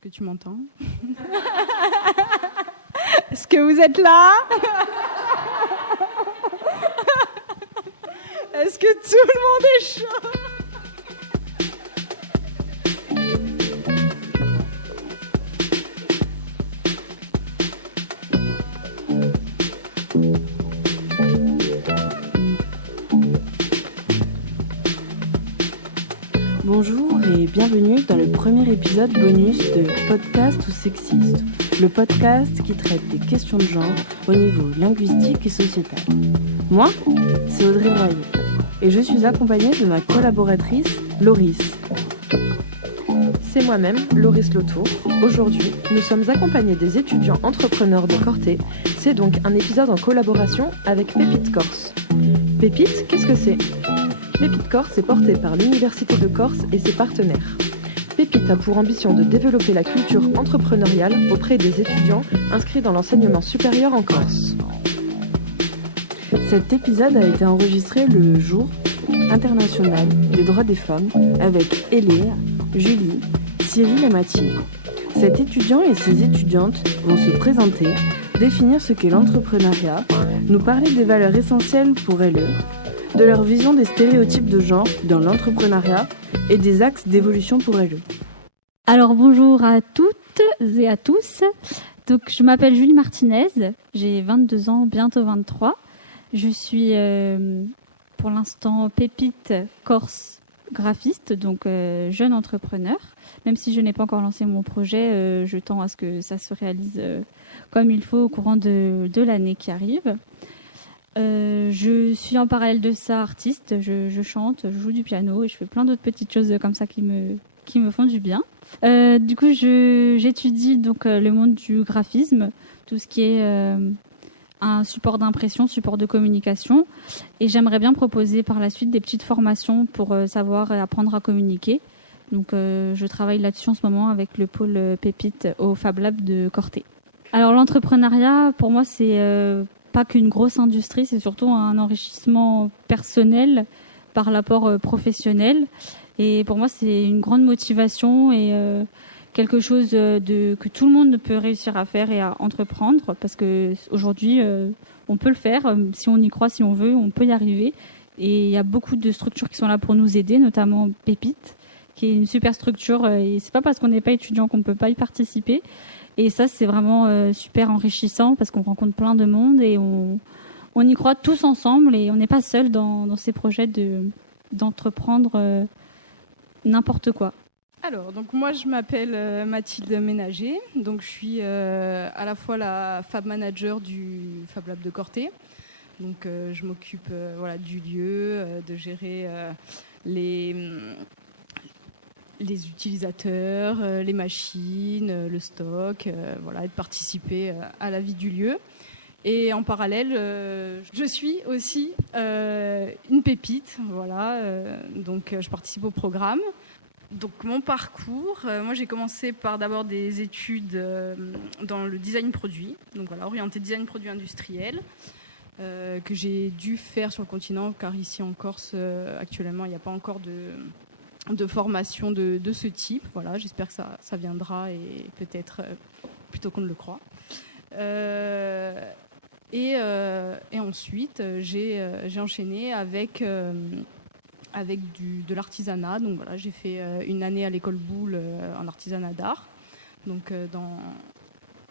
Est-ce que tu m'entends? Est-ce que vous êtes là? Est-ce que tout le monde est chaud? Bonjour et bienvenue dans le premier épisode bonus de Podcast ou Sexiste, le podcast qui traite des questions de genre au niveau linguistique et sociétal. Moi, c'est Audrey Royer et je suis accompagnée de ma collaboratrice Loris. C'est moi-même, Loris Lautour. Aujourd'hui, nous sommes accompagnés des étudiants entrepreneurs de Corté. C'est donc un épisode en collaboration avec Pépite Corse. Pépite, qu'est-ce que c'est ? Pépite Corse est porté par l'Université de Corse et ses partenaires. Pépite a pour ambition de développer la culture entrepreneuriale auprès des étudiants inscrits dans l'enseignement supérieur en Corse. Cet épisode a été enregistré le jour international des droits des femmes avec Eléa, Julie, Cyril et Mathilde. Cet étudiant et ses étudiantes vont se présenter, définir ce qu'est l'entrepreneuriat, nous parler des valeurs essentielles pour elles, de leur vision des stéréotypes de genre dans l'entrepreneuriat et des axes d'évolution pour elles. Alors bonjour à toutes et à tous. Donc, je m'appelle Julie Martinez, j'ai 22 ans, bientôt 23. Je suis pour l'instant Pépite Corse graphiste, donc jeune entrepreneur. Même si je n'ai pas encore lancé mon projet, je tends à ce que ça se réalise comme il faut au courant de l'année qui arrive. Je suis en parallèle de ça artiste, je chante, je joue du piano et je fais plein d'autres petites choses comme ça qui me font du bien. Du coup, j'étudie donc le monde du graphisme, tout ce qui est un support d'impression, support de communication, et j'aimerais bien proposer par la suite des petites formations pour savoir et apprendre à communiquer. Donc, je travaille là-dessus en ce moment avec le pôle Pépite au Fab Lab de Corté. Alors, l'entrepreneuriat, pour moi, c'est pas qu'une grosse industrie, c'est surtout un enrichissement personnel par l'apport professionnel. Et pour moi, c'est une grande motivation et quelque chose que tout le monde peut réussir à faire et à entreprendre. Parce qu'aujourd'hui, on peut le faire. Si on y croit, si on veut, on peut y arriver. Et il y a beaucoup de structures qui sont là pour nous aider, notamment Pépite, qui est une super structure. Et c'est pas parce qu'on n'est pas étudiant qu'on ne peut pas y participer. Et ça, c'est vraiment super enrichissant parce qu'on rencontre plein de monde et on y croit tous ensemble et on n'est pas seul dans ces projets d'entreprendre n'importe quoi. Alors, donc moi, je m'appelle Mathilde Ménager. Donc, je suis à la fois la Fab Manager du Fab Lab de Corté. Donc, je m'occupe du lieu, de gérer les utilisateurs, les machines, le stock, et de participer à la vie du lieu. Et en parallèle, je suis aussi une pépite, donc je participe au programme. Donc mon parcours, moi j'ai commencé par d'abord des études dans le design produit, donc orienté design produit industriel, que j'ai dû faire sur le continent, car ici en Corse, actuellement, il n'y a pas encore de formation de ce type. J'espère que ça viendra et peut-être plutôt qu'on ne le croit. Et ensuite, j'ai enchaîné avec de l'artisanat. Donc j'ai fait une année à l'école Boulle en artisanat d'art, donc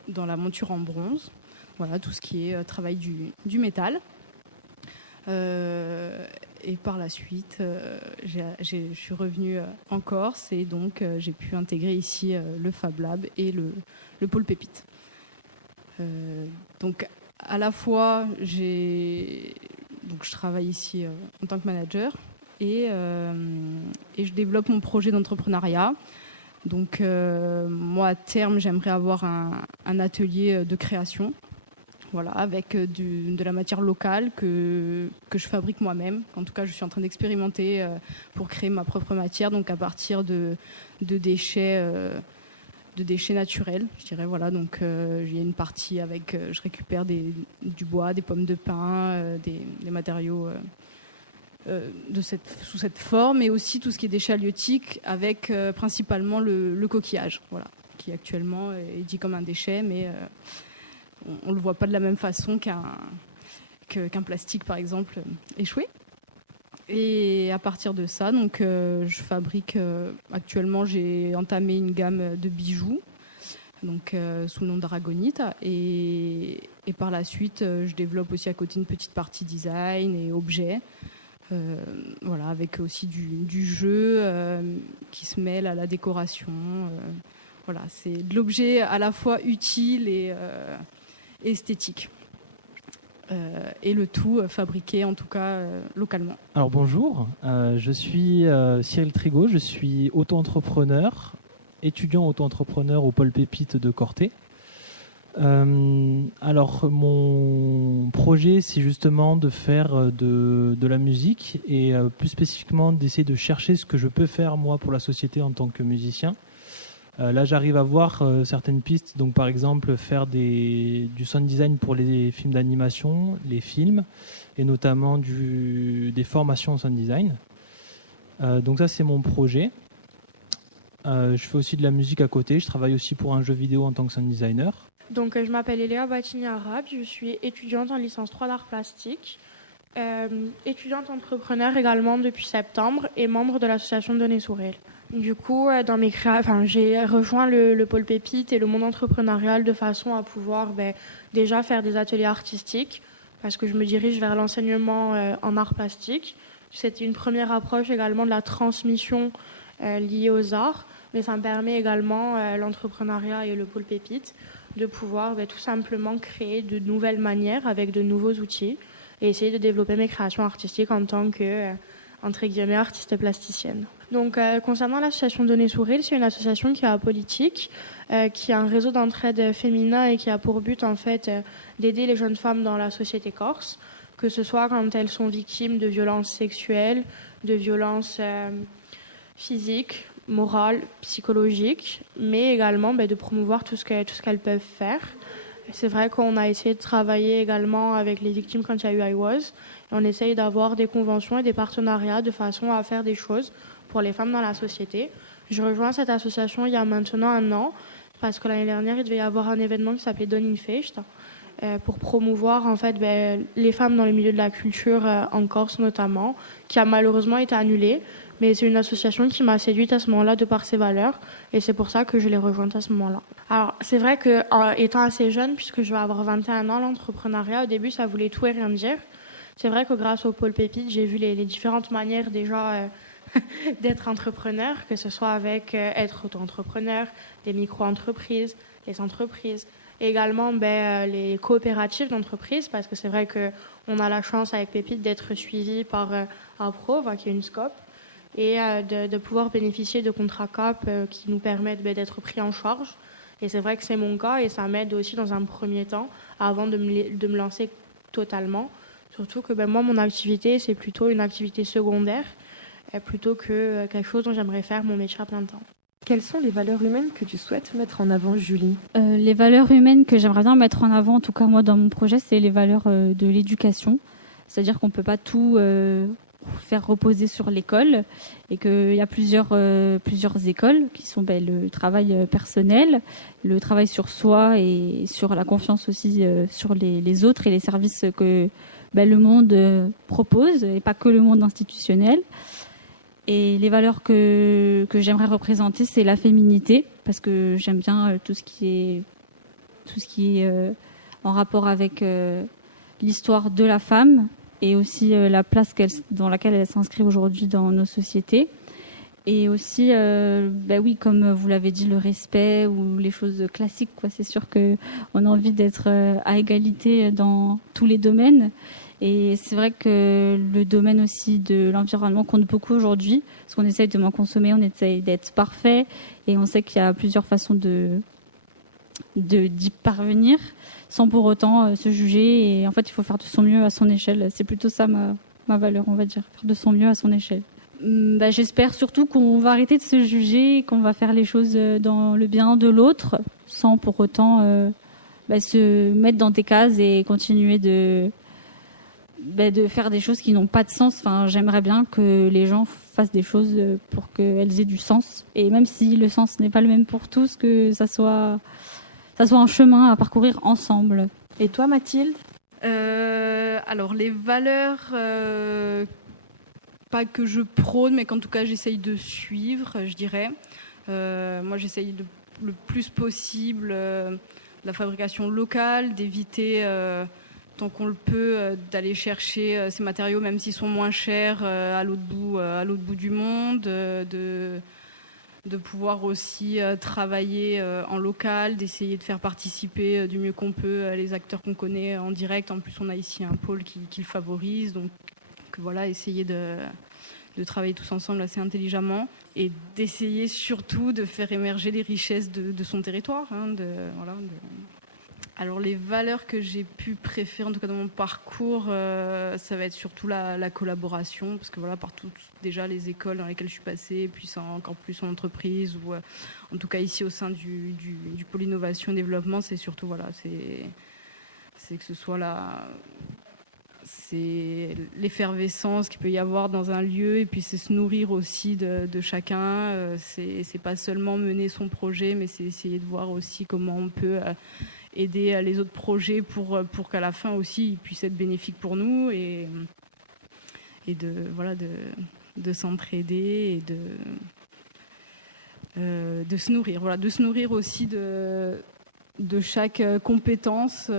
dans la monture en bronze. Tout ce qui est travail du métal. Et par la suite, je suis revenue en Corse et donc j'ai pu intégrer ici le Fab Lab et le pôle Pépite. Donc à la fois, je travaille ici en tant que manager et je développe mon projet d'entrepreneuriat. Donc moi, à terme, j'aimerais avoir un atelier de création. Avec de la matière locale que je fabrique moi-même. En tout cas, je suis en train d'expérimenter pour créer ma propre matière, donc à partir de déchets naturels, je dirais. Donc il y a une partie avec, je récupère du bois, des pommes de pin, des matériaux sous cette forme, et aussi tout ce qui est déchets halieutiques avec principalement le coquillage. qui actuellement est dit comme un déchet, mais on ne le voit pas de la même façon qu'un plastique, par exemple, échoué. Et à partir de ça, donc, je fabrique, actuellement, j'ai entamé une gamme de bijoux, donc, sous le nom d'Aragonite. Et par la suite, je développe aussi à côté une petite partie design et objets. Voilà, avec aussi du jeu qui se mêle à la décoration. Voilà, c'est de l'objet à la fois utile et esthétique. Et le tout fabriqué en tout cas localement. Alors bonjour, je suis Cyril Trigaud, je suis auto-entrepreneur, étudiant auto-entrepreneur au pôle Pépite de Corté. Alors mon projet, c'est justement de faire de la musique et plus spécifiquement d'essayer de chercher ce que je peux faire moi pour la société en tant que musicien. Là, j'arrive à voir certaines pistes, donc par exemple faire du sound design pour les films d'animation, les films, et notamment des formations en sound design. Donc ça, c'est mon projet. Je fais aussi de la musique à côté. Je travaille aussi pour un jeu vidéo en tant que sound designer. Donc, je m'appelle Eléa Batini-Arab, je suis étudiante en licence 3 d'art plastique, étudiante entrepreneur également depuis septembre et membre de l'association Donner-Sourire. Du coup, j'ai rejoint le pôle Pépite et le monde entrepreneurial de façon à pouvoir déjà faire des ateliers artistiques, parce que je me dirige vers l'enseignement en art plastique. C'était une première approche également de la transmission liée aux arts, mais ça me permet également, l'entrepreneuriat et le pôle Pépite, de pouvoir tout simplement créer de nouvelles manières avec de nouveaux outils et essayer de développer mes créations artistiques en tant que, entre guillemets, artiste plasticienne. Donc, concernant l'association Donner-Sourire, c'est une association qui est apolitique, qui a un réseau d'entraide féminin et qui a pour but, en fait, d'aider les jeunes femmes dans la société corse, que ce soit quand elles sont victimes de violences sexuelles, de violences physiques, morales, psychologiques, mais également de promouvoir tout ce qu'elles peuvent faire. C'est vrai qu'on a essayé de travailler également avec les victimes quand il y a eu IWAS. On essaye d'avoir des conventions et des partenariats de façon à faire des choses pour les femmes dans la société. Je rejoins cette association il y a maintenant 1 an parce que l'année dernière, il devait y avoir un événement qui s'appelait Donninfest pour promouvoir en fait les femmes dans le milieu de la culture en Corse notamment, qui a malheureusement été annulé. Mais c'est une association qui m'a séduite à ce moment-là de par ses valeurs et c'est pour ça que je l'ai rejointe à ce moment-là. Alors c'est vrai que étant assez jeune, puisque je vais avoir 21 ans, l'entrepreneuriat au début ça voulait tout et rien dire. C'est vrai que grâce au pôle Pépite, j'ai vu les différentes manières déjà d'être entrepreneur, que ce soit avec être auto-entrepreneur, des micro-entreprises, les entreprises, et également les coopératives d'entreprises, parce que c'est vrai qu'on a la chance avec Pépite d'être suivi par APRO, qui est une SCOP, et de pouvoir bénéficier de contrats CAP qui nous permettent d'être pris en charge. Et c'est vrai que c'est mon cas et ça m'aide aussi dans un premier temps avant de me lancer totalement. Surtout que moi, mon activité, c'est plutôt une activité secondaire plutôt que quelque chose dont j'aimerais faire mon métier à plein temps. Quelles sont les valeurs humaines que tu souhaites mettre en avant, Julie ? Les valeurs humaines que j'aimerais bien mettre en avant, en tout cas moi dans mon projet, c'est les valeurs de l'éducation. C'est-à-dire qu'on ne peut pas tout faire reposer sur l'école et qu'il y a plusieurs écoles qui sont le travail personnel, le travail sur soi et sur la confiance aussi sur les autres et les services que le monde propose et pas que le monde institutionnel. Et les valeurs que j'aimerais représenter, c'est la féminité, parce que j'aime bien tout ce qui est en rapport avec l'histoire de la femme et aussi la place dans laquelle elle s'inscrit aujourd'hui dans nos sociétés. Et aussi, oui, comme vous l'avez dit, le respect ou les choses classiques, quoi. C'est sûr qu'on a envie d'être à égalité dans tous les domaines. Et c'est vrai que le domaine aussi de l'environnement compte beaucoup aujourd'hui, parce qu'on essaye de moins consommer, on essaye d'être parfait, et on sait qu'il y a plusieurs façons d'y parvenir, sans pour autant se juger. Et en fait, il faut faire de son mieux à son échelle. C'est plutôt ça ma valeur, on va dire, faire de son mieux à son échelle. J'espère surtout qu'on va arrêter de se juger, qu'on va faire les choses dans le bien de l'autre, sans pour autant se mettre dans des cases et continuer de faire des choses qui n'ont pas de sens. Enfin, j'aimerais bien que les gens fassent des choses pour qu'elles aient du sens. Et même si le sens n'est pas le même pour tous, que ça soit un chemin à parcourir ensemble. Et toi, Mathilde ? Alors, les valeurs, pas que je prône, mais qu'en tout cas j'essaye de suivre, je dirais. Moi, j'essaye le plus possible la fabrication locale, d'éviter, tant qu'on le peut, d'aller chercher ces matériaux, même s'ils sont moins chers, à l'autre bout du monde, de pouvoir aussi travailler en local, d'essayer de faire participer du mieux qu'on peut les acteurs qu'on connaît en direct. En plus, on a ici un pôle qui le favorise, donc voilà, essayer de travailler tous ensemble assez intelligemment et d'essayer surtout de faire émerger les richesses de son territoire. Alors les valeurs que j'ai pu préférer, en tout cas dans mon parcours, ça va être surtout la collaboration, parce que voilà, partout, déjà les écoles dans lesquelles je suis passée, et puis encore plus en entreprise, ou en tout cas ici au sein du pôle innovation et développement, c'est surtout voilà, c'est que ce soit c'est l'effervescence qu'il peut y avoir dans un lieu, et puis c'est se nourrir aussi de chacun. C'est pas seulement mener son projet, mais c'est essayer de voir aussi comment on peut aider les autres projets pour qu'à la fin aussi ils puissent être bénéfiques pour nous, et de s'entraider et de se nourrir. Voilà, de se nourrir aussi de chaque compétence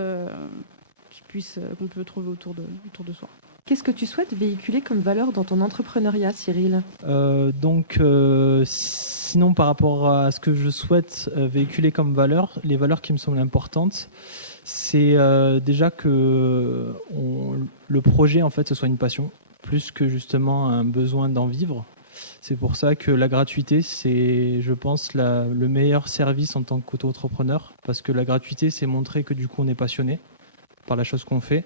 qu'on peut trouver autour de soi. Qu'est-ce que tu souhaites véhiculer comme valeur dans ton entrepreneuriat, Cyril ? Sinon, par rapport à ce que je souhaite véhiculer comme valeur, les valeurs qui me semblent importantes, c'est déjà que le projet, en fait, ce soit une passion, plus que justement un besoin d'en vivre. C'est pour ça que la gratuité, c'est, je pense, le meilleur service en tant qu'auto-entrepreneur, parce que la gratuité, c'est montrer que du coup, on est passionné par la chose qu'on fait.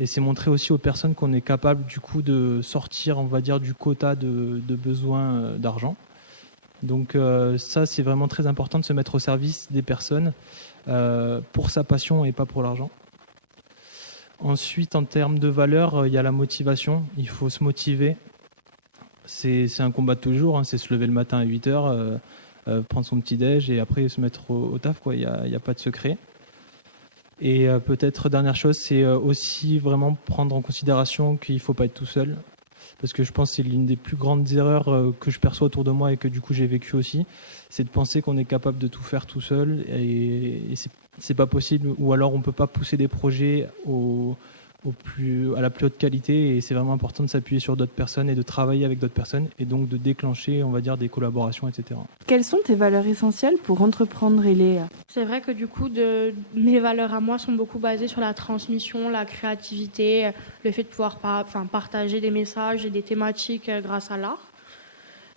Et c'est montrer aussi aux personnes qu'on est capable du coup de sortir, on va dire, du quota de besoin d'argent. Donc ça, c'est vraiment très important de se mettre au service des personnes pour sa passion et pas pour l'argent. Ensuite, en termes de valeur, il y a la motivation. Il faut se motiver. C'est un combat de tous les jours, hein. C'est se lever le matin à 8h, prendre son petit-déj et après se mettre au taf, quoi. Il y a pas de secret. Et peut-être dernière chose, c'est aussi vraiment prendre en considération qu'il ne faut pas être tout seul, parce que je pense que c'est l'une des plus grandes erreurs que je perçois autour de moi et que du coup j'ai vécu aussi, c'est de penser qu'on est capable de tout faire tout seul, et c'est pas possible, ou alors on peut pas pousser des projets à la plus haute qualité, et c'est vraiment important de s'appuyer sur d'autres personnes et de travailler avec d'autres personnes, et donc de déclencher, on va dire, des collaborations, etc. Quelles sont tes valeurs essentielles pour entreprendre, Eléa ? C'est vrai que du coup, mes valeurs à moi sont beaucoup basées sur la transmission, la créativité, le fait de pouvoir partager des messages et des thématiques grâce à l'art.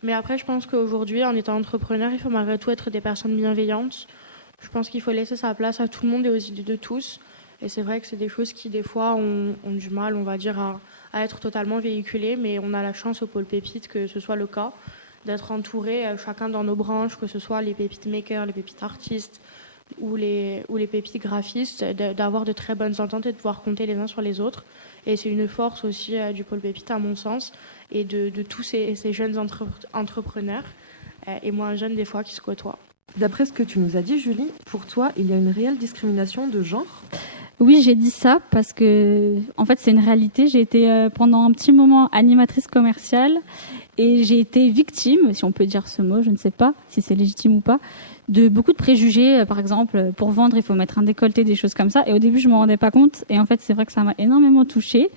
Mais après, je pense qu'aujourd'hui, en étant entrepreneur, il faut malgré tout être des personnes bienveillantes. Je pense qu'il faut laisser sa place à tout le monde et aux idées de tous. Et c'est vrai que c'est des choses qui, des fois, ont du mal, on va dire, à être totalement véhiculées. Mais on a la chance au pôle Pépite que ce soit le cas, d'être entourés, chacun dans nos branches, que ce soit les pépites makers, les pépites artistes ou les pépites graphistes, d'avoir de très bonnes ententes et de pouvoir compter les uns sur les autres. Et c'est une force aussi du pôle Pépite, à mon sens, et de tous ces jeunes entrepreneurs, et moins jeunes des fois, qui se côtoient. D'après ce que tu nous as dit, Julie, pour toi, il y a une réelle discrimination de genre ? Oui, j'ai dit ça parce que, en fait, c'est une réalité. J'ai été pendant un petit moment animatrice commerciale et j'ai été victime, si on peut dire ce mot, je ne sais pas si c'est légitime ou pas, de beaucoup de préjugés. Par exemple, pour vendre, il faut mettre un décolleté, des choses comme ça. Et au début, je ne me rendais pas compte. Et en fait, c'est vrai que ça m'a énormément touchée.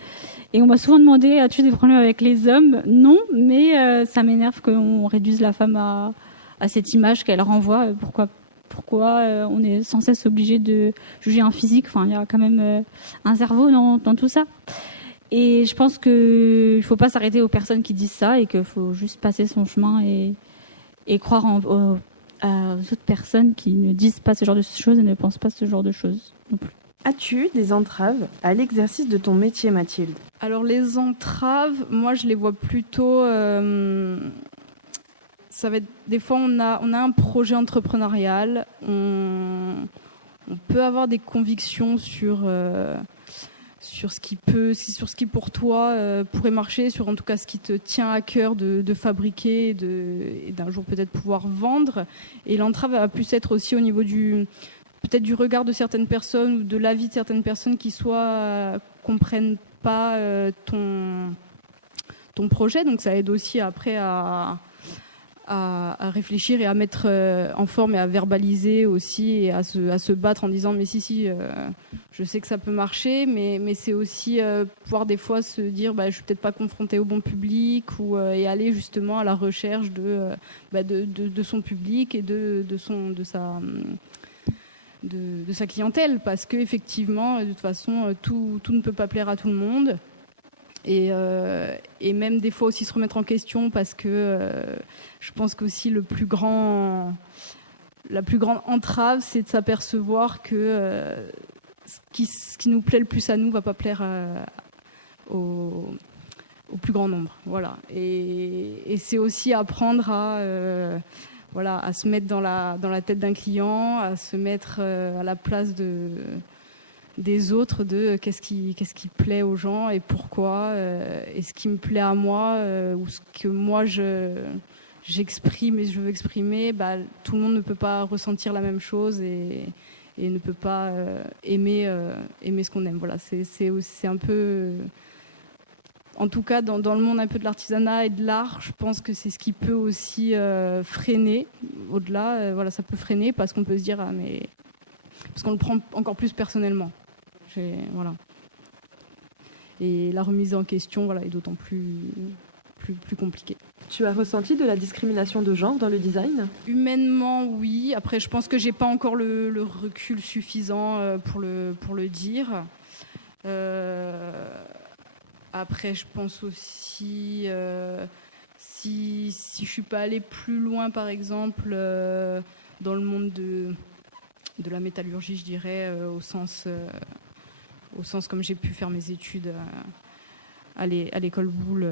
Et on m'a souvent demandé, as-tu des problèmes avec les hommes ? Non, mais ça m'énerve qu'on réduise la femme à cette image qu'elle renvoie. Pourquoi on est sans cesse obligé de juger un physique ? Enfin, il y a quand même un cerveau dans tout ça. Et je pense qu'il ne faut pas s'arrêter aux personnes qui disent ça et qu'il faut juste passer son chemin et croire aux autres personnes qui ne disent pas ce genre de choses et ne pensent pas ce genre de choses non plus. As-tu des entraves à l'exercice de ton métier, Mathilde ? Alors les entraves, moi je les vois plutôt... ça va être, des fois, on a un projet entrepreneurial, on peut avoir des convictions sur sur ce qui pour toi pourrait marcher, sur en tout cas ce qui te tient à cœur de fabriquer et d'un jour peut-être pouvoir vendre. Et l'entrave va plus être aussi au niveau peut-être du regard de certaines personnes ou de l'avis de certaines personnes qui soit comprennent pas ton projet. Donc ça aide aussi après à réfléchir et à mettre en forme et à verbaliser aussi et à se battre en disant mais si je sais que ça peut marcher, mais c'est aussi pouvoir des fois se dire je suis peut-être pas confronté au bon public et aller justement à la recherche de son public et de sa clientèle, parce que effectivement de toute façon tout ne peut pas plaire à tout le monde. Et même des fois aussi se remettre en question, parce que je pense qu'aussi la plus grande entrave, c'est de s'apercevoir que ce qui nous plaît le plus à nous va pas plaire au plus grand nombre. Voilà. Et c'est aussi apprendre à se mettre dans la tête d'un client, à se mettre à la place des autres, de qu'est-ce qui plaît aux gens et pourquoi, et ce qui me plaît à moi, ou ce que moi j'exprime et je veux exprimer, tout le monde ne peut pas ressentir la même chose et ne peut pas aimer ce qu'on aime. Voilà, c'est un peu, en tout cas dans le monde un peu de l'artisanat et de l'art, je pense que c'est ce qui peut aussi freiner. Au-delà, ça peut freiner parce qu'on peut se dire parce qu'on le prend encore plus personnellement. Voilà. Et la remise en question est d'autant plus compliquée. Tu as ressenti de la discrimination de genre dans le design ? Humainement, oui. Après, je pense que j'ai pas encore le recul suffisant pour le dire. Après, je pense aussi si je suis pas allée plus loin, par exemple, dans le monde de la métallurgie, je dirais, au sens comme j'ai pu faire mes études à l'école Boulle.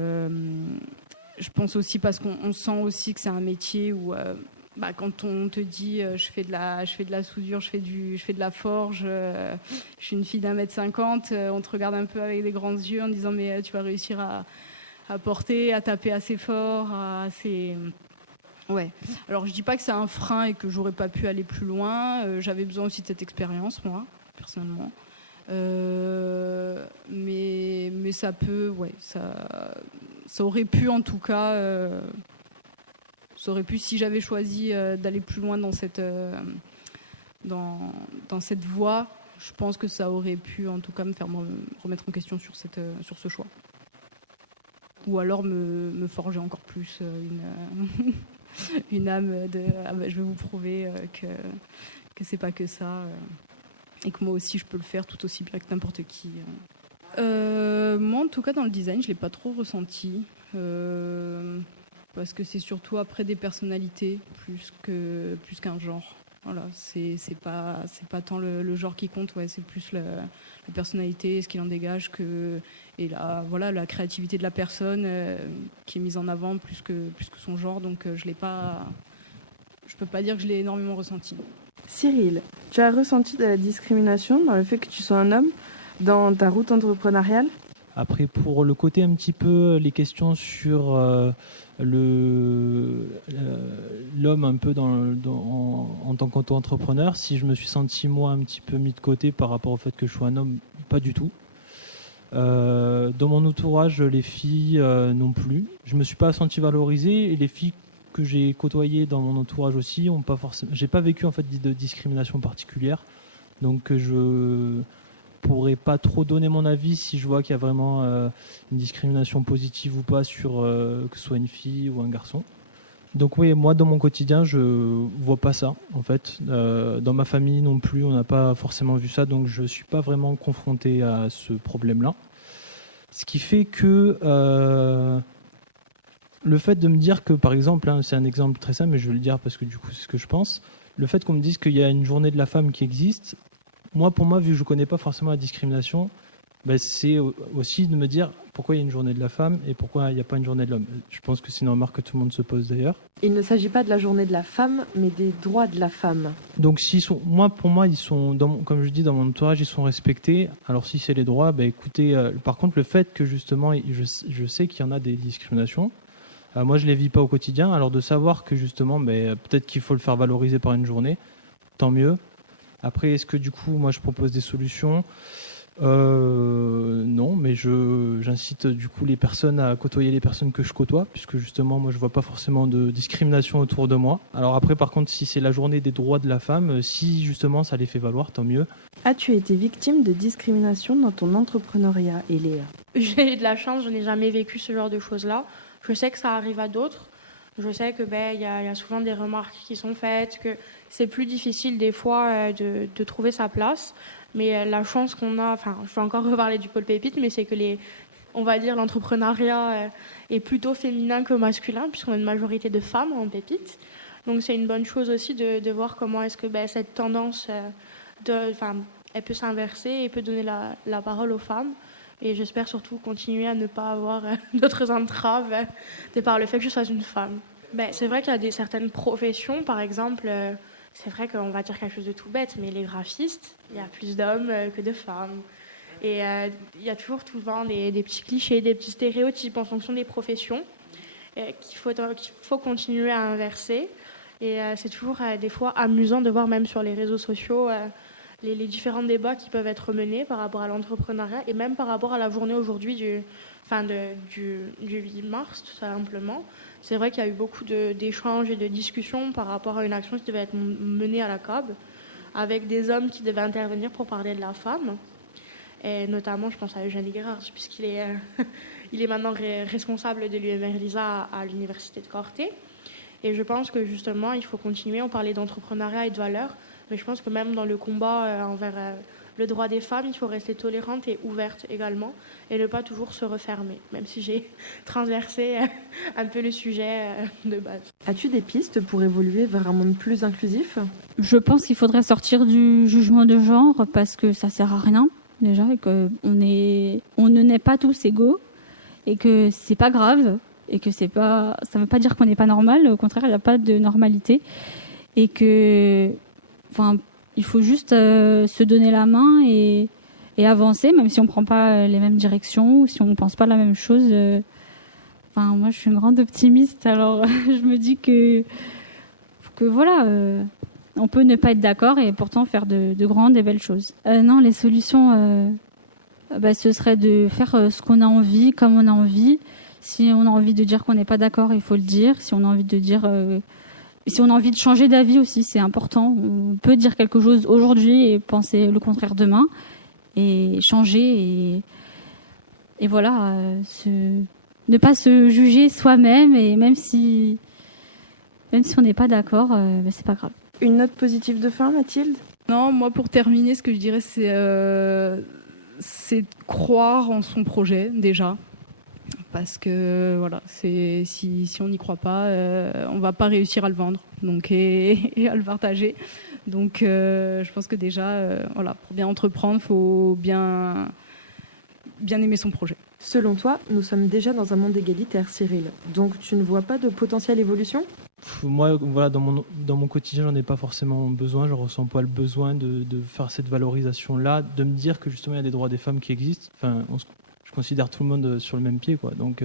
Je pense aussi parce qu'on sent aussi que c'est un métier où quand on te dit je fais de la soudure, je fais de la forge, je suis une fille d'1m50, on te regarde un peu avec des grands yeux en disant mais tu vas réussir à porter, à taper assez fort, Ouais. Alors je dis pas que c'est un frein et que j'aurais pas pu aller plus loin. J'avais besoin aussi de cette expérience, moi, personnellement. Mais ça peut, ça aurait pu en tout cas. Ça aurait pu, si j'avais choisi d'aller plus loin dans cette voie, je pense que ça aurait pu en tout cas me faire me remettre en question sur ce choix. Ou alors me forger encore plus une âme de je vais vous prouver que c'est pas que ça et que moi aussi je peux le faire tout aussi bien que n'importe qui. Moi en tout cas dans le design je l'ai pas trop ressenti parce que c'est surtout après des personnalités plus qu'un genre. Voilà, c'est pas tant le genre qui compte, c'est plus la personnalité, ce qu'il en dégage et la créativité de la personne qui est mise en avant plus que son genre. Donc je peux pas dire que je l'ai énormément ressenti. Cyril, tu as ressenti de la discrimination dans le fait que tu sois un homme dans ta route entrepreneuriale ? Après, pour le côté un petit peu, les questions sur l'homme un peu en tant qu'auto-entrepreneur, si je me suis senti moi un petit peu mis de côté par rapport au fait que je sois un homme, pas du tout. Dans mon entourage, les filles non plus. Je me suis pas senti valorisé et les filles que j'ai côtoyées dans mon entourage aussi ont pas forcément. J'ai pas vécu en fait de discrimination particulière, donc je pourrais pas trop donner mon avis si je vois qu'il y a vraiment une discrimination positive ou pas sur que ce soit une fille ou un garçon. Donc oui, moi dans mon quotidien je vois pas ça en fait. Dans ma famille non plus, on n'a pas forcément vu ça, donc je suis pas vraiment confronté à ce problème-là. Ce qui fait que le fait de me dire que par exemple, c'est un exemple très simple, mais je vais le dire parce que du coup c'est ce que je pense. Le fait qu'on me dise qu'il y a une journée de la femme qui existe, pour moi, vu que je ne connais pas forcément la discrimination, c'est aussi de me dire pourquoi il y a une journée de la femme et pourquoi il n'y a pas une journée de l'homme. Je pense que c'est une remarque que tout le monde se pose d'ailleurs. Il ne s'agit pas de la journée de la femme, mais des droits de la femme. Donc pour moi, ils sont, comme je dis, dans mon entourage, ils sont respectés. Alors si c'est les droits, écoutez, par contre, le fait que justement, je sais qu'il y en a des discriminations, moi je les vis pas au quotidien, alors de savoir que justement, peut-être qu'il faut le faire valoriser par une journée, tant mieux. Après, est-ce que du coup, moi je propose des solutions ? Non, mais j'incite du coup les personnes à côtoyer les personnes que je côtoie, puisque justement moi je vois pas forcément de discrimination autour de moi. Alors après, par contre, si c'est la journée des droits de la femme, si justement ça les fait valoir, tant mieux. As-tu été victime de discrimination dans ton entrepreneuriat, Eléa ? J'ai eu de la chance, je n'ai jamais vécu ce genre de choses-là. Je sais que ça arrive à d'autres. Je sais que y a souvent des remarques qui sont faites, que c'est plus difficile des fois de trouver sa place. Mais la chance qu'on a, je vais encore reparler du pôle Pépite, mais c'est que on va dire l'entrepreneuriat est plutôt féminin que masculin, puisqu'on a une majorité de femmes en Pépite. Donc c'est une bonne chose aussi de voir comment est-ce que cette tendance, elle peut s'inverser et peut donner la parole aux femmes. Et j'espère surtout continuer à ne pas avoir d'autres entraves de par le fait que je sois une femme. C'est vrai qu'il y a certaines professions, par exemple, c'est vrai qu'on va dire quelque chose de tout bête, mais les graphistes, il y a plus d'hommes que de femmes. Et il y a toujours souvent des petits clichés, des petits stéréotypes en fonction des professions qu'il faut continuer à inverser. Et c'est toujours des fois amusant de voir même sur les réseaux sociaux les différents débats qui peuvent être menés par rapport à l'entrepreneuriat et même par rapport à la journée aujourd'hui du 8 mars, tout simplement. C'est vrai qu'il y a eu beaucoup d'échanges et de discussions par rapport à une action qui devait être menée à la CAB, avec des hommes qui devaient intervenir pour parler de la femme. Et notamment, je pense à Eugène Guérard, puisqu'il est, il est maintenant responsable de l'UMR LISA à l'université de Corté. Et je pense que justement, il faut continuer. On parlait d'entrepreneuriat et de valeurs, mais je pense que même dans le combat envers le droit des femmes, il faut rester tolérante et ouverte également, et ne pas toujours se refermer, même si j'ai transversé un peu le sujet de base. As-tu des pistes pour évoluer vers un monde plus inclusif ? Je pense qu'il faudrait sortir du jugement de genre, parce que ça sert à rien, déjà, et qu'on ne naît pas tous égaux, et que c'est pas grave, et que ça veut pas dire qu'on n'est pas normal, au contraire, il n'y a pas de normalité, et que, il faut juste se donner la main et avancer, même si on ne prend pas les mêmes directions ou si on ne pense pas la même chose. Moi, je suis une grande optimiste, alors je me dis que voilà, on peut ne pas être d'accord et pourtant faire de grandes et belles choses. Non, les solutions, ce serait de faire ce qu'on a envie, comme on a envie. Si on a envie de dire qu'on n'est pas d'accord, il faut le dire. Si on a envie de dire... si on a envie de changer d'avis aussi, c'est important. On peut dire quelque chose aujourd'hui et penser le contraire demain, et changer et voilà, ne pas se juger soi-même, et même si on n'est pas d'accord, c'est pas grave. Une note positive de fin, Mathilde ? Non, moi pour terminer, ce que je dirais, c'est croire en son projet déjà. Parce que voilà, si on n'y croit pas, on va pas réussir à le vendre, donc et à le partager. Donc je pense que déjà, pour bien entreprendre, faut bien aimer son projet. Selon toi, nous sommes déjà dans un monde égalitaire, Cyril. Donc tu ne vois pas de potentielle évolution ? Moi, voilà, dans mon quotidien, j'en ai pas forcément besoin. Je ressens pas le besoin de faire cette valorisation-là, de me dire que justement il y a des droits des femmes qui existent. Je considère tout le monde sur le même pied, quoi. Donc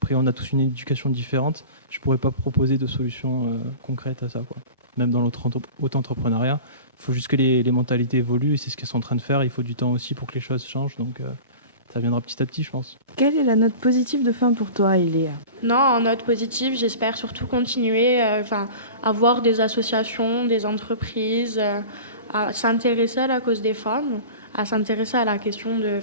après, on a tous une éducation différente. Je pourrais pas proposer de solution concrète à ça, quoi. Même dans l'auto-entrepreneuriat, il faut juste que les mentalités évoluent, et c'est ce qu'elles sont en train de faire. Il faut du temps aussi pour que les choses changent, donc ça viendra petit à petit, je pense. Quelle est la note positive de fin pour toi, Eléa ? Non, en note positive, j'espère surtout continuer à voir des associations, des entreprises, à s'intéresser à la cause des femmes, à s'intéresser à la question de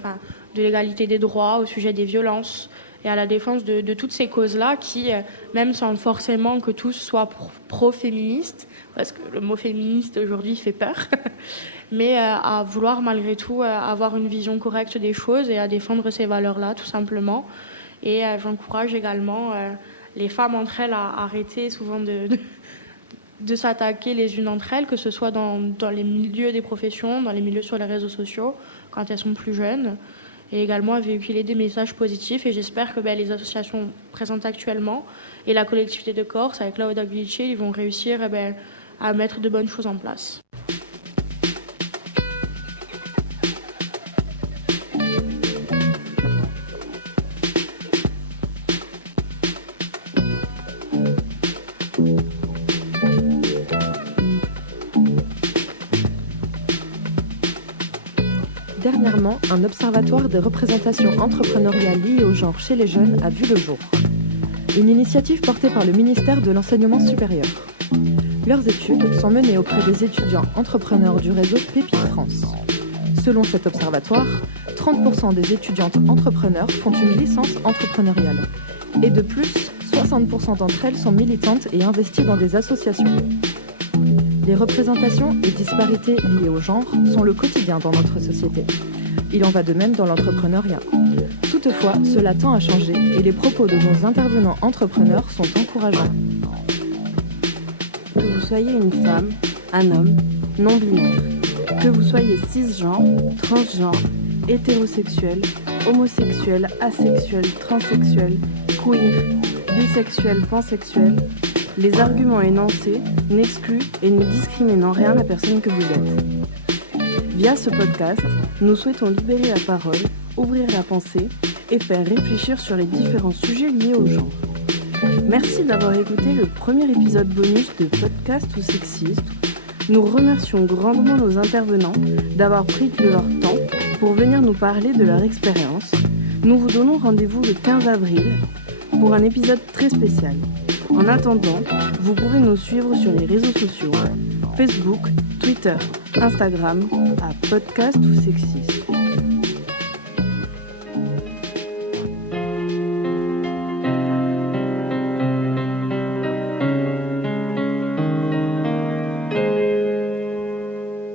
l'égalité des droits, au sujet des violences et à la défense de toutes ces causes-là qui, même sans forcément que tous soient pro-féministes, parce que le mot féministe aujourd'hui fait peur, mais à vouloir malgré tout avoir une vision correcte des choses et à défendre ces valeurs-là tout simplement. Et j'encourage également les femmes entre elles à arrêter souvent de s'attaquer les unes entre elles, que ce soit dans les milieux des professions, dans les milieux sur les réseaux sociaux, quand elles sont plus jeunes. et également à véhiculer des messages positifs. Et j'espère que les associations présentes actuellement et la collectivité de Corse, avec la OWC, ils vont réussir à mettre de bonnes choses en place. Dernièrement, un observatoire des représentations entrepreneuriales liées au genre chez les jeunes a vu le jour. Une initiative portée par le ministère de l'Enseignement supérieur. Leurs études sont menées auprès des étudiants entrepreneurs du réseau Pépite France. Selon cet observatoire, 30% des étudiantes entrepreneurs font une licence entrepreneuriale. Et de plus, 60% d'entre elles sont militantes et investies dans des associations. Les représentations et disparités liées au genre sont le quotidien dans notre société. Il en va de même dans l'entrepreneuriat. Toutefois, cela tend à changer et les propos de nos intervenants entrepreneurs sont encourageants. Que vous soyez une femme, un homme, non-binaire, que vous soyez cisgenre, transgenre, hétérosexuel, homosexuel, asexuel, transsexuel, queer, bisexuel, pansexuel, les arguments énoncés n'excluent et ne discriminent en rien la personne que vous êtes. Via ce podcast, nous souhaitons libérer la parole, ouvrir la pensée et faire réfléchir sur les différents sujets liés au genre. Merci d'avoir écouté le premier épisode bonus de Podcast ou Sexiste. Nous remercions grandement nos intervenants d'avoir pris de leur temps pour venir nous parler de leur expérience. Nous vous donnons rendez-vous le 15 avril pour un épisode très spécial. En attendant, vous pouvez nous suivre sur les réseaux sociaux, Facebook, Twitter, Instagram, à Podcast ou Sexiste.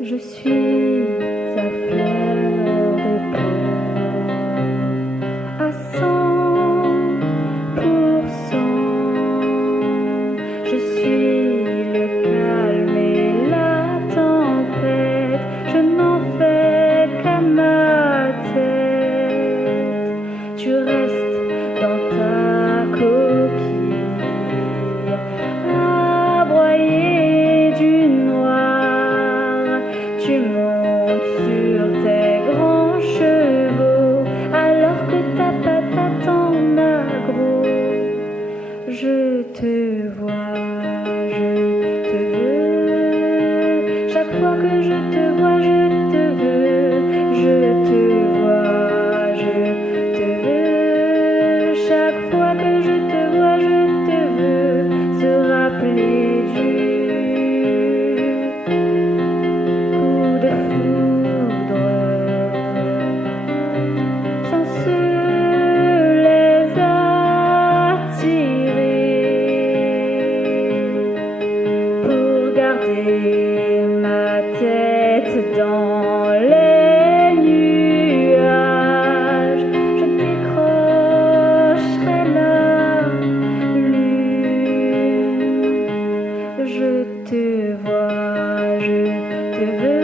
Je suis sa fleur de peau à 100%. Je suis le calme et la tempête. Je n'en fais qu'à ma tête. Tu restes dans ta coquille à broyer du noir. Tu montes sur tes grands chevaux alors que ta patate en agro. Je te vois, je te veux. Chaque fois que je te vois, je te veux. Je te vois, je te veux. Chaque fois que je te vois, je te veux. Se rappeler du coup de foudre sans se les attirer pour garder ma tête dans les nuages. Je décrocherai la lune. Je te vois, je te veux.